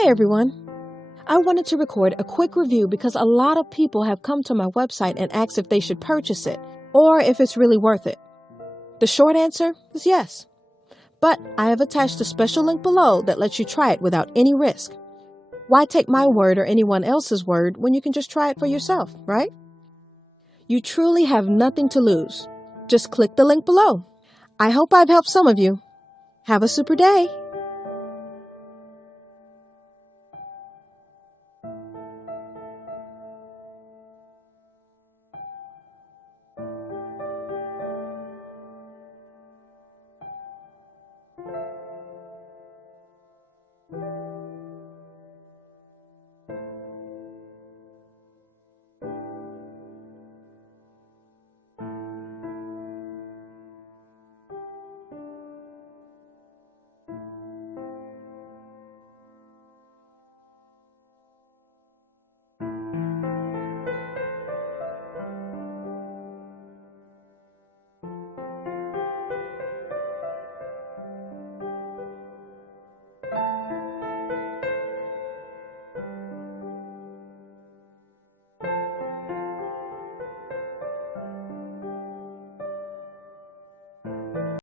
Hey everyone! I wanted to record a quick review because a lot of people have come to my website and asked if they should purchase it or if it's really worth it. The short answer is yes. But I have attached a special link below that lets you try it without any risk. Why take my word or anyone else's word when you can just try it for yourself, right? You truly have nothing to lose. Just click the link below. I hope I've helped some of you. Have a super day!